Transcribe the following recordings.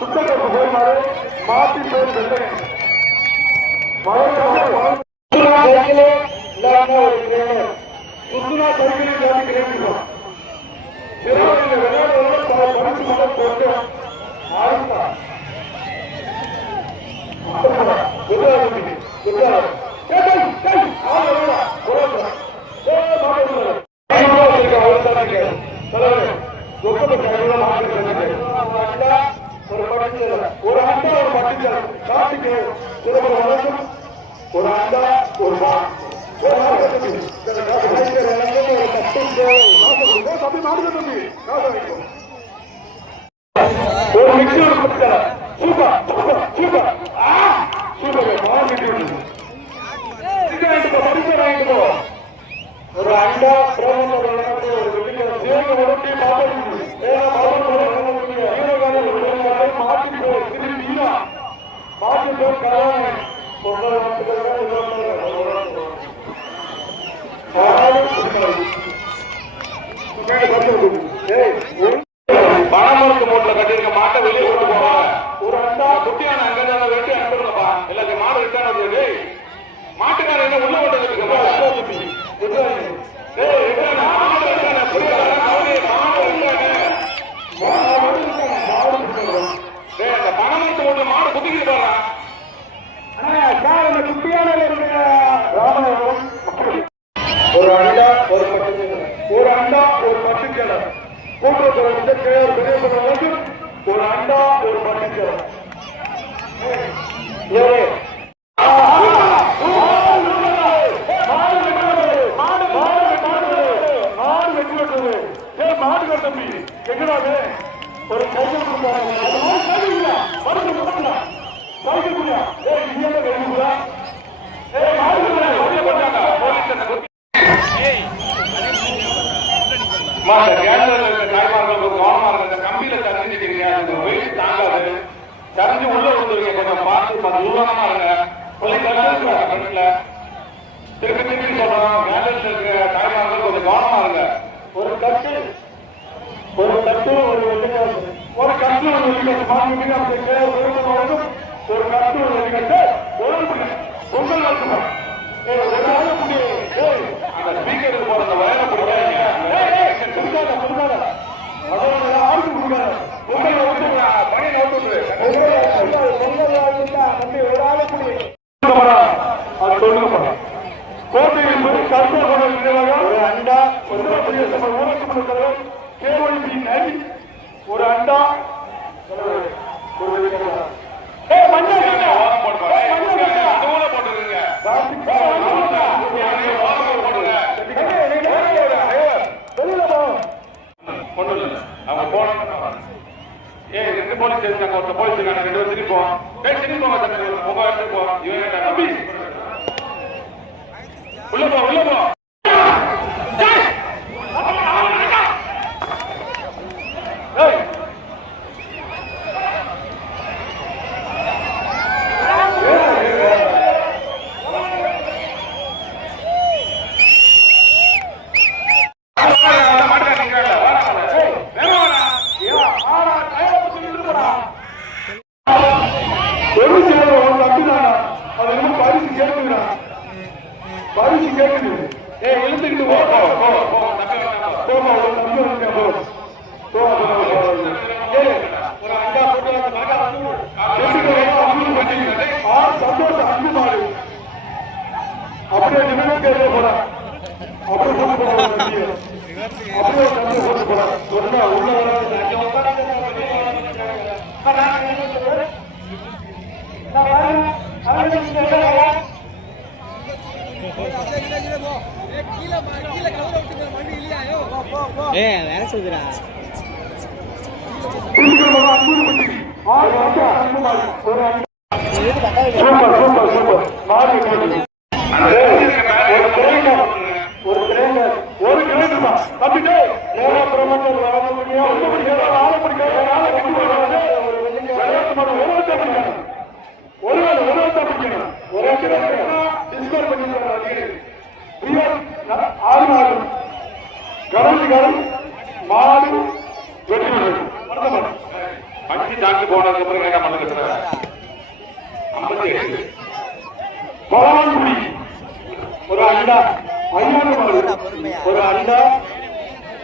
சுத்தகப்பு போய் மாற்றி பேர் வெள்ளை சுற்றுலா சைக்கிள் ஜாதி கிடைக்கிறோம் பரிசு மதம் போட்டு ஆரம்பா ஒரு அண்டா ஒரு பட்டுச்சல் காட்டுக்கு ஒரு அண்டா ஒரு ஒரு மிக்சி ஒரு சூப்பர் சூப்பர் சூப்பர் ஒரு அண்டா பணமரத்து மூட்டில் கட்டிருக்க மாட்டை வெளியே கொண்டு போவாங்க. ஒரு அண்டா குட்டியான அங்கதான வெட்டி அனுப்புங்கப்பா. எல்லாத்தையும் மாடு விட்டானது மாட்டுக்கார என்ன உள்ள ஓட்ட பணமரத்து மூட்டில் மாடு குத்திக்கிட்டு போறான். குட்டியான ஒரு அண்டா ஒரு பட்டு ஒரு அண்டா ஒரு பட்டுச்சலம் கூட்டுறவு ஒரு அண்டா ஒரு பட்டுச்சலம் மாடு தம்பி எங்கடாது ஒரு கையில் கம்பியில தரிஞ்சுக்கிறீங்க வெயிட் தாங்காது தரிஞ்சு உள்ள வந்துருங்க கொஞ்சம் பார்த்து தூரமா இருங்க திருப்பி திருப்பி சொல்றோம் கேண்டல்ஸ் இருக்க தாய்மார்கள் கொஞ்சம் கவனமா இருங்க ஒரு கட்டு ஒரு கட்டு ஒரு ஒரு கட்டு ஒரு கட்டு ஒரு பொங்கல் நடத்தணும் அந்த ஸ்பீக்கருக்கு போற அந்த வயலை கோட்டையில் ஒரு அண்டா ஒரு அண்டா அவங்க போன போலீஸ் ஸ்டேஷன் போலீஸ் ரெண்டு பேரும் திருப்போம் உள்ள போ உள்ள போ பரிசு கேட்குது எழுத்துக்கிட்டு சந்தோஷம் அன்பு மாடு அப்படியே நிமிடம் கேட்க போறா அப்படியே போட்டு அப்படியே போட்டு போறா சொன்னா உள்ள வேற சொல்லுறா ஒரு பலவான்குடி ஒரு அண்டா ஐயாண்டு மாடு ஒரு அண்டா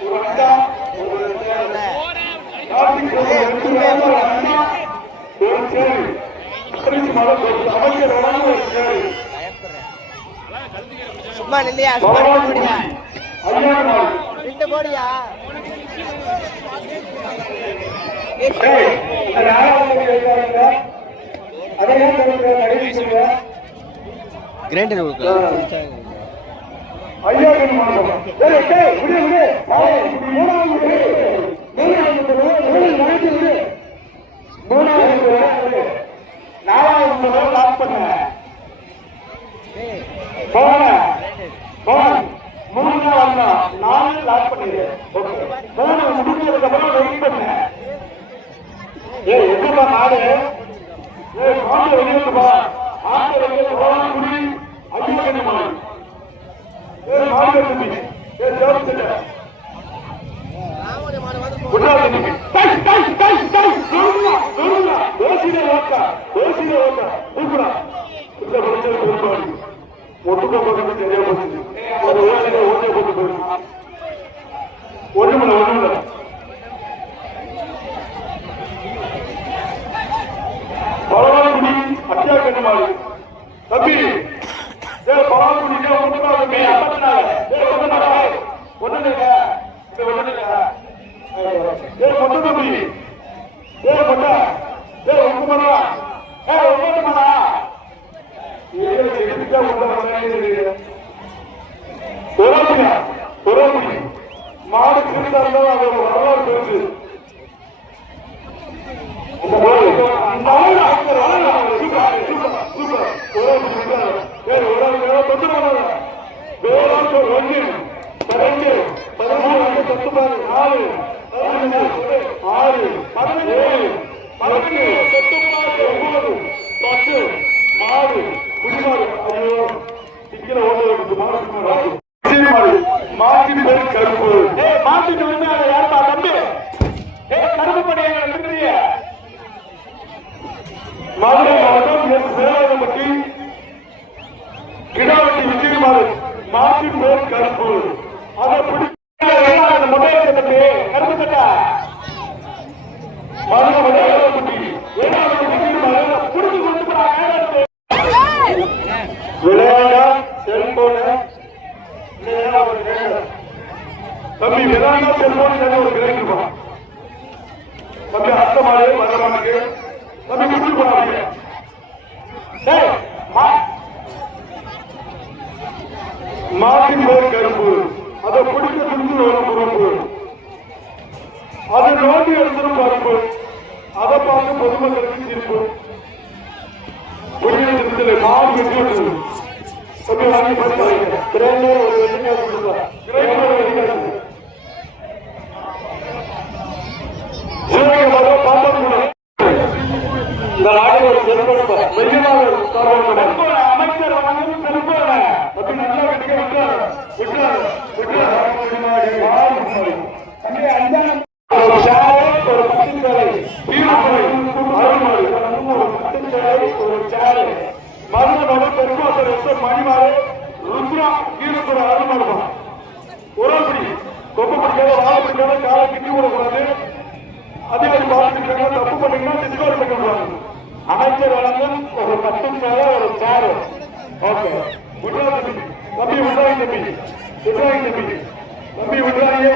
ஒரு அண்டா ஒரு சேரி அமைச்சர் ஒரு சேரி சும்மா நில்லையா சும்மா போடியா ஐயாண்டு மாடு நின்று போடியா கிரைண்டர் நாடு வெளியேற்றுப்பா ஆண்டு குடி ஐயோ மாடு ஒண்ணுமில்ல பலவான்குடி அத்தியா கண்ணுமாடு தம்பி பலவான்குடி மாடு கிருந்தால் வரலாறு பேசு மாட்டின் பேர் கருப்பு மாட்டிட்டு வந்து யாருப்பா தம்பி கருப்பு பணியாக மதுரை மாவட்டம் சேலாயப்பட்டி கிடாவட்டி விஜயகுமார் மாட்டின் பேர் கருப்பு அதை பிடிக்க மொபைல் தம்பி கருப்பு கட்டா மதுரை விளையாடப்பட்டி புரிஞ்சு கொண்டு விளையாட செல்போன தம்பி விளையாட செல்போன் ஒரு கிடைக்குமா தம்பி அர்த்தமாறு வரமானுக்கு தம்பி குடி போறாங்க மாட்டின் பேர் கருப்பு அதை பிடிக்க துணிஞ்சு வரும் பொறுப்பு அதை நோண்டி எடுத்துரும் பருப்பு அதை பார்த்து பொதுமக்களுக்கு தீர்ப்பு புரியுது மாடு வெற்றி தம்பி வாங்கி படிக்க கிரேண்டர் ஒரு வெள்ளிக்காசு கொடுத்தா கிரேண்டர் ஒரு வெள்ளிக்காசு இந்த நாட்டில் ஒரு செல்வம் அமைச்சர் வழங்கும் செல்வம் அப்படி நல்லா மணிமாறு ருத்ரா கீழே அருமாடுமா உரப்படி கொப்பை பிடிக்காத வாழை பிடிக்காத காலை கிட்டி விடக்கூடாது அதே மாதிரி பார்த்துட்டு தப்பு பண்ணீங்கன்னா டிஸ்கவர் பண்ணக்கூடாது அமைச்சர் வழங்கும் ஒரு 10 சேர ஒரு சேரு ஓகே விட்ராங்க தம்பி விட்ராங்க தம்பி விட்ராங்க தம்பி தம்பி விட்ராங்க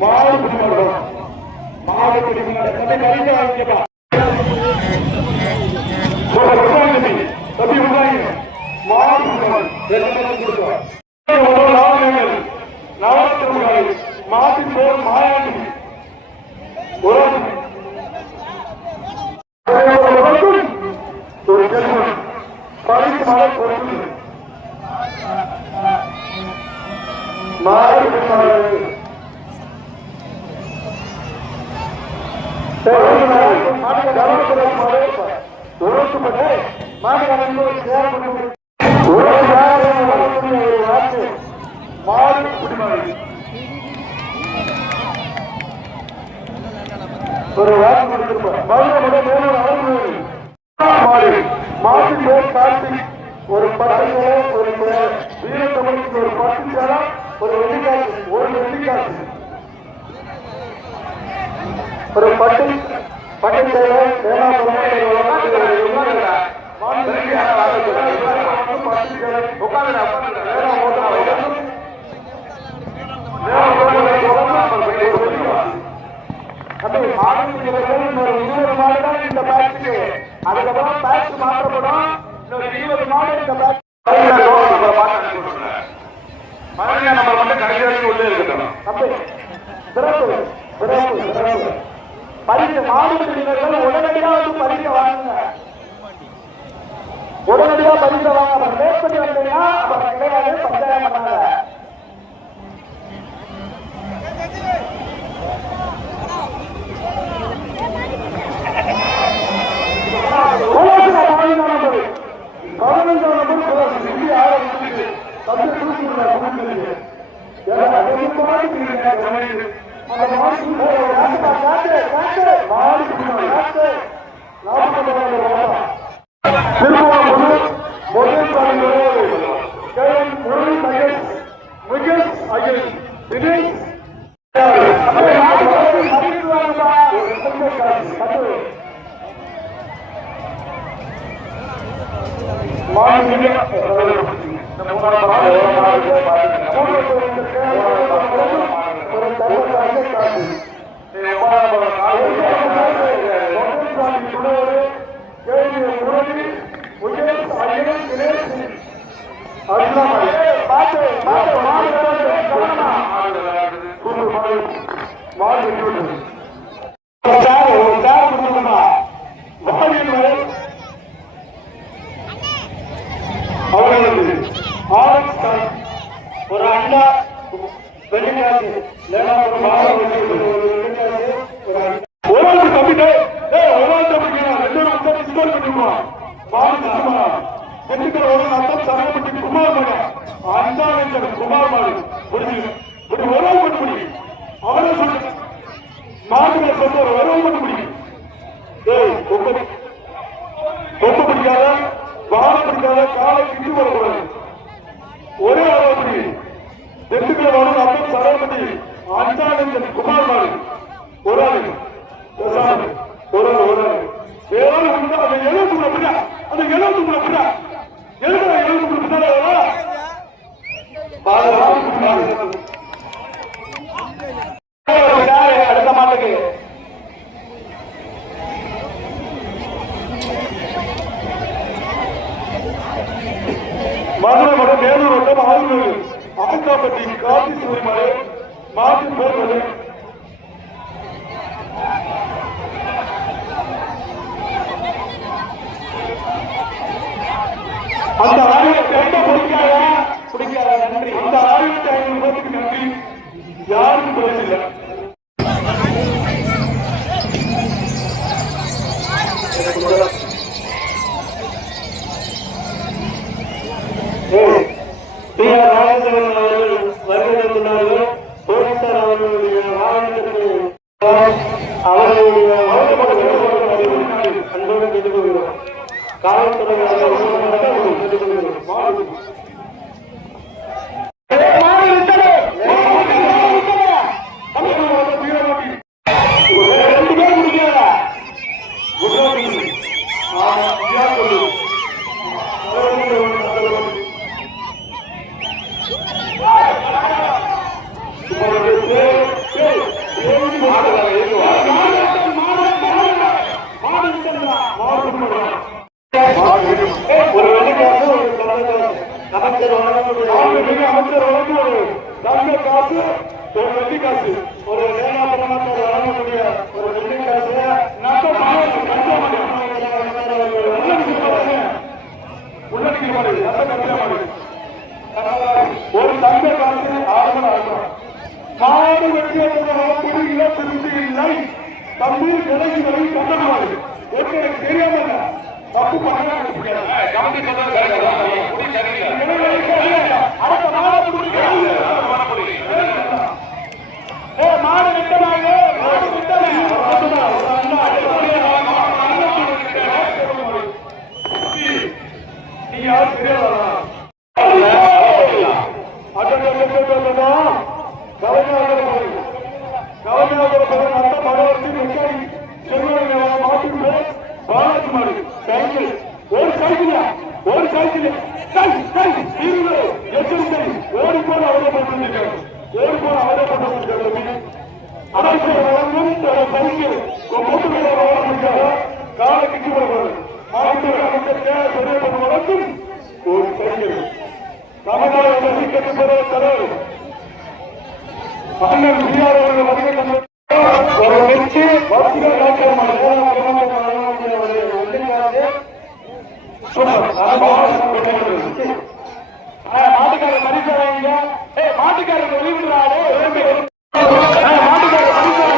மாடு பிடி மாடுறோம் மாடு பிடி தம்பி கறிக்க வாங்கிக்கப்பா தம்பி விட்ராங்க மாடு கொடுத்தோம் மாட்டின் பேர் மாயாண்டி ஒரு ஜென்மம் பரிசு மலை பொருள் மாடு மாடு குடிமாடு ஒரு வாக்கு கொடுத்திருப்பார் மதுரை முதல் 3 அளவு பேர் கார்த்திக் ஒரு பட்டு ஒரு வீரத்தமிழுக்கு ஒரு பட்டு சேலம் ஒரு வெள்ளிக்காசு ஒரு பட்டு பட்டு சேலம் இந்த பேட்சுக்கு அதுக்கப்புறம் பேட்ச் மாற்றப்படும். 20 மாடு இந்த பேட்ச் நம்பர் மட்டும் கடைசி வரைக்கும் உள்ளே இருக்கட்டும். சிறப்பு சிறப்பு சிறப்பு பரிசு மாடு வீரர்கள் உடனடியாக வந்து பரிசை வாங்குங்க. உடனடியாக பரிசை வாங்க. அப்புறம் லேட் பண்ணி வந்தீங்கன்னா அப்புறம் கிடையாது, பஞ்சாயம் பண்ணாங்க. ஒரு அண்ணா வெள்ளிக்காசு குமார் மாடு அவரை மாடுகளை சொல்ற வரவு மட்டும் முடியும். கொம்பு பிடிக்காத வாழை பிடிக்காத காலை கிட்டு வரக்கூடாது. ஒரே அளவு முடியும். தெற்குல வரும் அப்பன் சரவணி அஞ்சானந்தன் குமார் மாடு ஒரு ஆளு ஒரு ஆளு ஏதாவது உண்டா அந்த 70 அப்படியா அந்த 70 அப்படியா 70 பின்னால அடுத்த மாட்டுக்கு மதுரை மற்றும் வேலூர் வட்டம் ஆளுநர் அமிதாபதி காந்தி சூரிமலை மாற்றி போடுவது அந்த 1500 பிடிக்காத நன்றி. அந்த 1500 நன்றி யாருக்கும் பேசல. ராஜேந்திரன் அவர்கள் வருகை தந்துள்ளார்கள். போலீசார் அவர்களுடைய வாகனத்திற்கு அவர்களுடைய அன்போடு கேட்டுக்கொள்கிறோம். காவல்துறை அமைச்சர் வழங்க காசு ஒரு வெள்ளி காசு ஒரு வேளாண் வழங்கக்கூடிய ஒரு வெள்ளி காசு ஒரு தங்க காசு 6,000 மாடு வெற்றியை திருப்தி இல்லை. தம்பி விலங்குகளை கண்டமாறு எனக்கு தெரியாம தப்பு பண்ண மாடு விட்டமாக பெரியப்பன் வழக்கும் ஒரு சைக்கிள் தமிழ்நாடு ரசிக்கட்டு பெற தலைவர் அண்ணன் பிஆர் அவர்கள் வருகை ஒரு வெற்றி வர்த்தக நாட்டியமான மாட்டுக்கார பரிசு வாங்க மாட்டுக்காரருக்கு வெளிவிடுறாரு மாட்டுக்கார பரிசு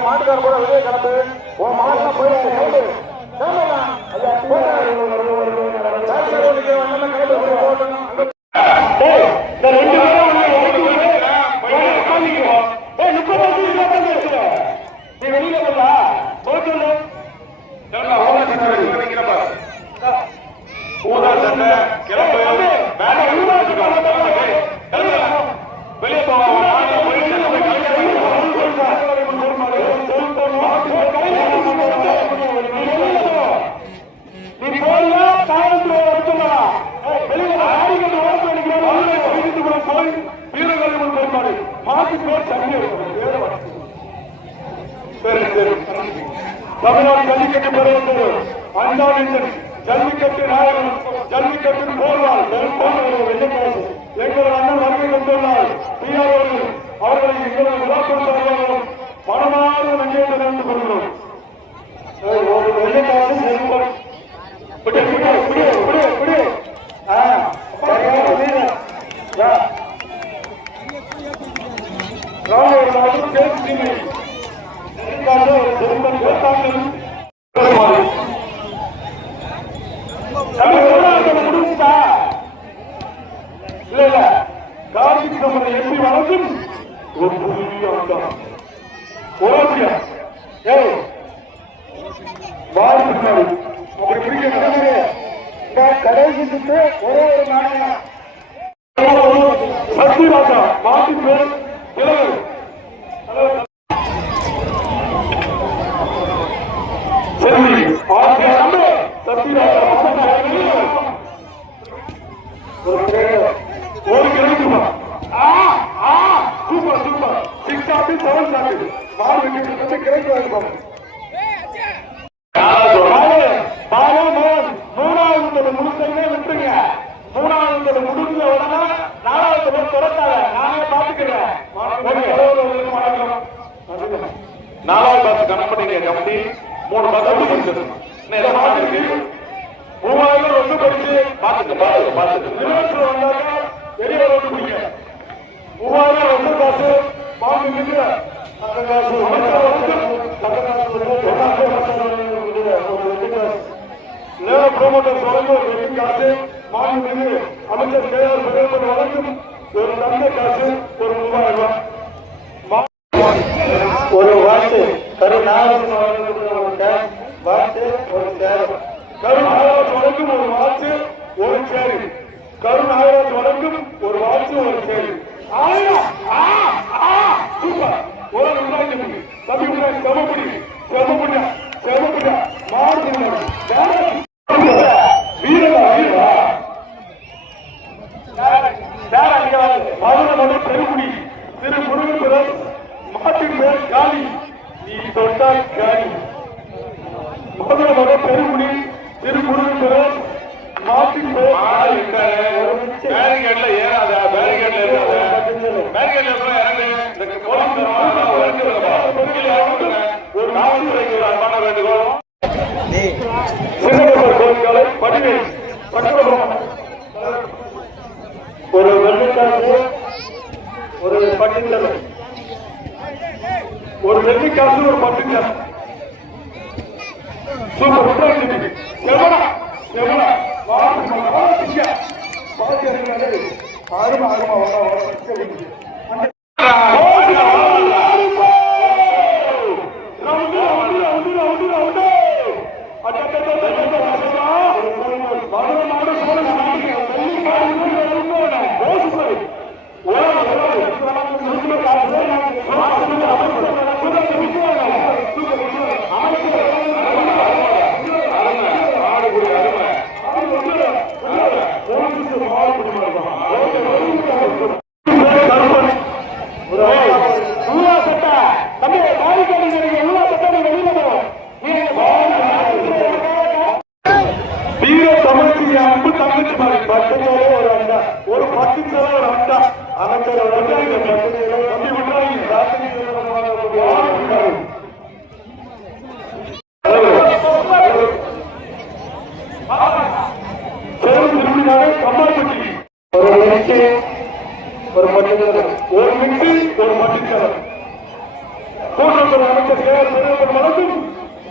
மாட்டுக்கார கூட வெளியே கிளம்பு உன் மாட்டா போயிட்டு வெளியே தமிழ்நாடு ஜல்லிக்கட்டு பெறுவது அண்ணாவின் ஜல்லிக்கட்டு நாயகன் ஜல்லிக்கட்டு போர்வால் எங்களது அண்ணன் வருகை கொண்டுள்ளார் பிஆர் அவர்களை எங்களது விழாக்கள் பணமாக நன்றியை தெரிவித்துக் கொள்கிறோம். ஒரு வெள்ளைக்காசு செல்வம் முடிச்சா இல்ல இல்ல கார்த்திக் நம்மளை எப்படி வளர்க்கும் ஒரு புதிய ஓரத்தியா ஏய் வாழ் பின்னாடி அப்படி பிடிக்க கடைசி சுற்று ஒரே ஒரு நாணயம் சத்யராஜா மாட்டி பேர் இளவர் செல்வி சத்யராஜா ஒரு கிலோமீட்டர் சூப்பர் சூப்பர் 6 ஆஃப் 7 சாப்பிடு மாடு விட்டு கிழக்கு வாங்கிப்பாங்க மூணாவது முடிச்சே விட்டுருங்க மூணாவது முடிஞ்ச உடனே நாலாவது துரத்தாத நானே பாத்துக்கிறேன் நாலாவது பஸ் கம்பெனிங்க கம்பெனி 3 பஸ் முடிஞ்சது மாட்டு 3000 ஒன்று படிச்சு பாத்துக்கு நிலவரத்தில் வந்தாக்க பெரிய ரோடு பிடிங்க 3000 ஒன்று காசு மாட்டு நிற்கிற அந்த காசு புரோமோட்டர் தொடர்ந்து ஒரு வெற்றி காசு மாநில அமைச்சர் கேஆர் பெரியப்பன் வழங்கும் ஒரு தந்தை காசு ஒரு 3000 ரூபாய் ஒரு வாட்டு கருநாகராஜன் வாட்டு ஒரு சேரம் கருநாகராஜ் வழங்கும் ஒரு வாட்சு ஒரு சேரி கருநாகராஜ் வழங்கும் ஒரு வாட்சு ஒரு சேரி சூப்பர் ஒரு உண்டாக்கி தம்பி உண்டாக்கி செமப்படியா மாடு மதுரை பெருங்குடி திரு முருகன் மாட்டின் பேர் காளி நீ தொட்டால் காளி மதுரை பெருங்குடி திரு முருகன் மாட்டின் பேர் பேரிகேட்ல ஏறாத பேரிகேட்ல ஒரு காவல்துறைக்கு ஒரு அன்பான வேண்டுகோள் சின்னப்பர் கோயில்களை பதிவு ஒரு வெள்ளிக்காசு ஒரு பட்டுக்கல் ஒரு வெள்ளிக்காசு ஒரு பட்டுக்கல் சூப்பர்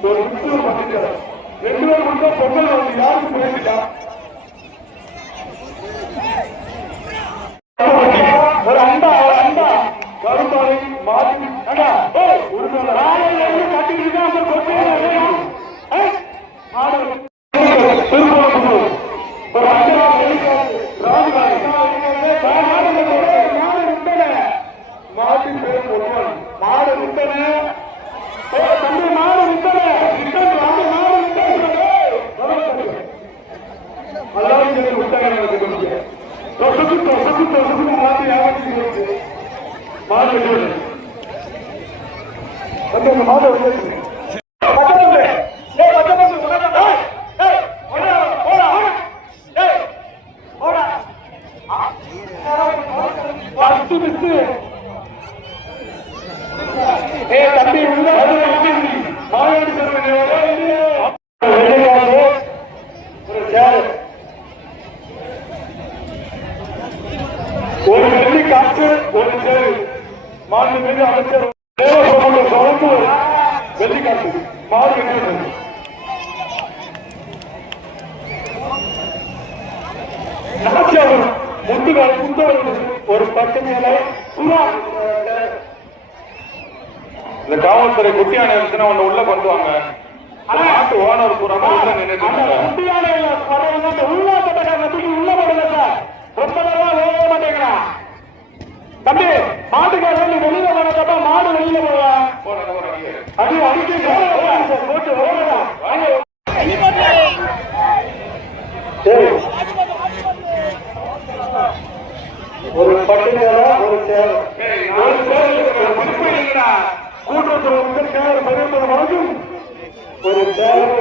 ஒரு முக்கியம் பண்ணிக்கிறார். 2 பேர் மட்டும் பொங்கல் வந்து யாருக்கு பேசிட்டா ஒரு அண்டா கருப்பாறை மாற்றி மாட்டின் பேர் சொல்லுவாங்க. மாடு விட்டன தம்பி, மாடு விட்டன எல்லாரும் சொல்லி விட்டாங்க. மாடு அந்த மாடு தம்பி மாயாடி ஒரு சேர் ஒரு வெள்ளி காற்று ஒரு சேரு மாநில மீது அமைச்சர் தொடர்ந்து வெள்ளி காற்று மாடு முட்டுகள் ஒரு பட்டு மேலே இந்த காவல்துறை குட்டி யானை இருந்துச்சுன்னா ஒண்ணு உள்ள கொண்டு வாங்க. நாட்டு ஓனர் பூரா உள்ள போடுங்க சார். ரொம்ப நேரம் ஓட மாட்டேங்கிறான் தம்பி. மாட்டுக்காரர் வெளியில போனதப்ப மாடு வெளியில போவா அது போட்டு ஒரு பட்டு நேரம் ஒரு சேலம் கூட்டத்தில் சேலம் பரிந்துரை வழங்கும் ஒரு சேலம்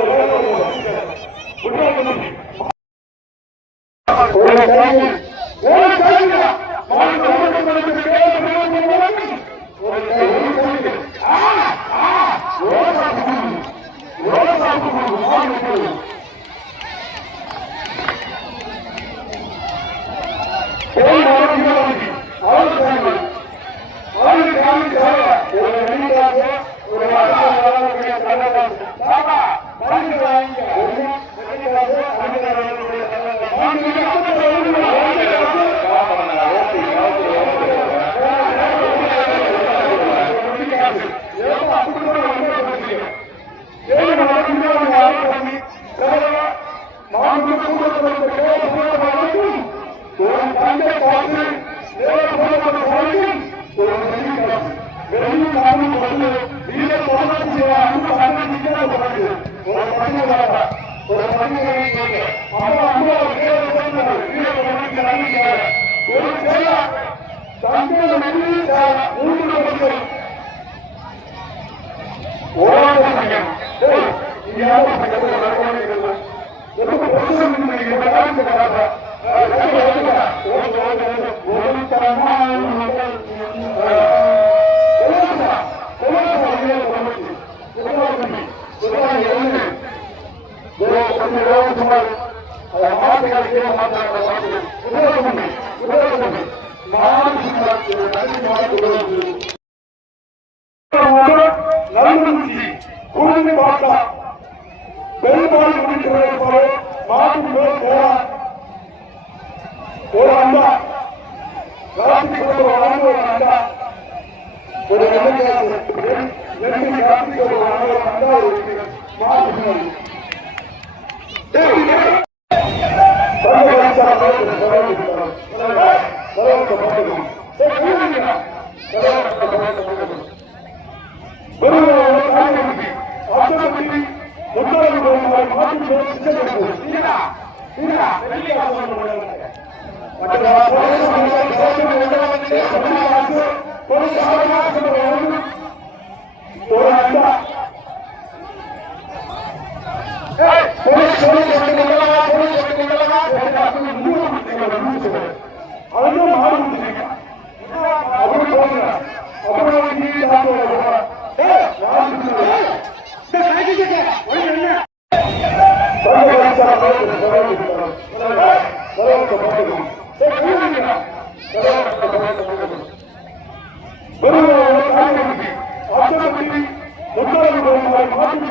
மாற்றி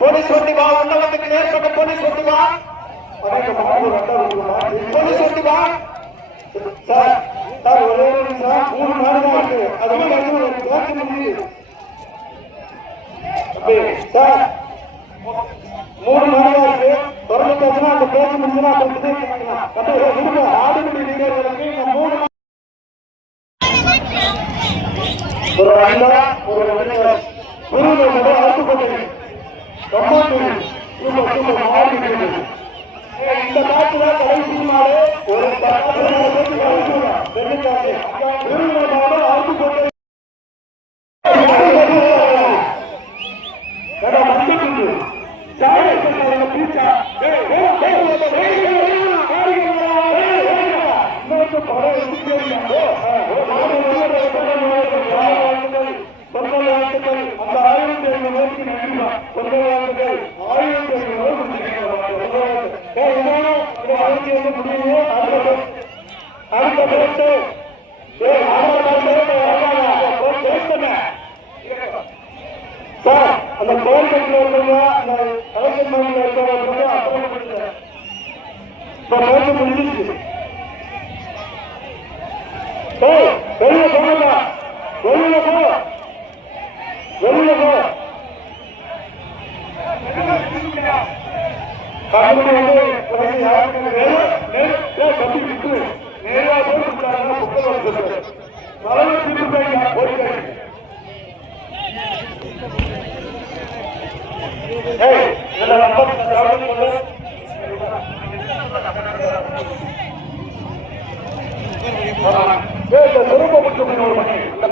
போலீஸ் வண்டி வா உன்னவத்துக்கு நேர்பட்ட போலீஸ் வண்டி வா போலீஸ் வண்டி வா சார் சார் ஒரே நிமிஷம் 3 நாள் இருக்கு அது சார் 3 நாள் இருக்கு தொடர்ந்து பேசினா அந்த பேச்சு முடிஞ்சுனா ஆடுபடி நீங்களுக்கு 3 ஒரு அண்ணா ஒரு குருவை அழைத்து கொண்டது இந்த காலத்துல கடைசி நாள் ஒரு அந்த 1500 நோக்கி நன்றிமா 1500 முடியுது அடுத்த பேச்சு சார் அந்த கோல்கட்டில் இருக்கிறவங்க அந்த கலெக்டர் மணியில் இருக்கிறவங்க அப்புறம் பேச்சு முடிஞ்சிருச்சு வெளியே போங்க வெளியே போ வெளியே போ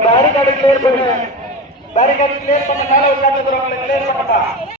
நேரா பேரிகார்டு கிளியர் பண்ண மேல உட்கார்ந்து கிளியர் பண்ணட்டா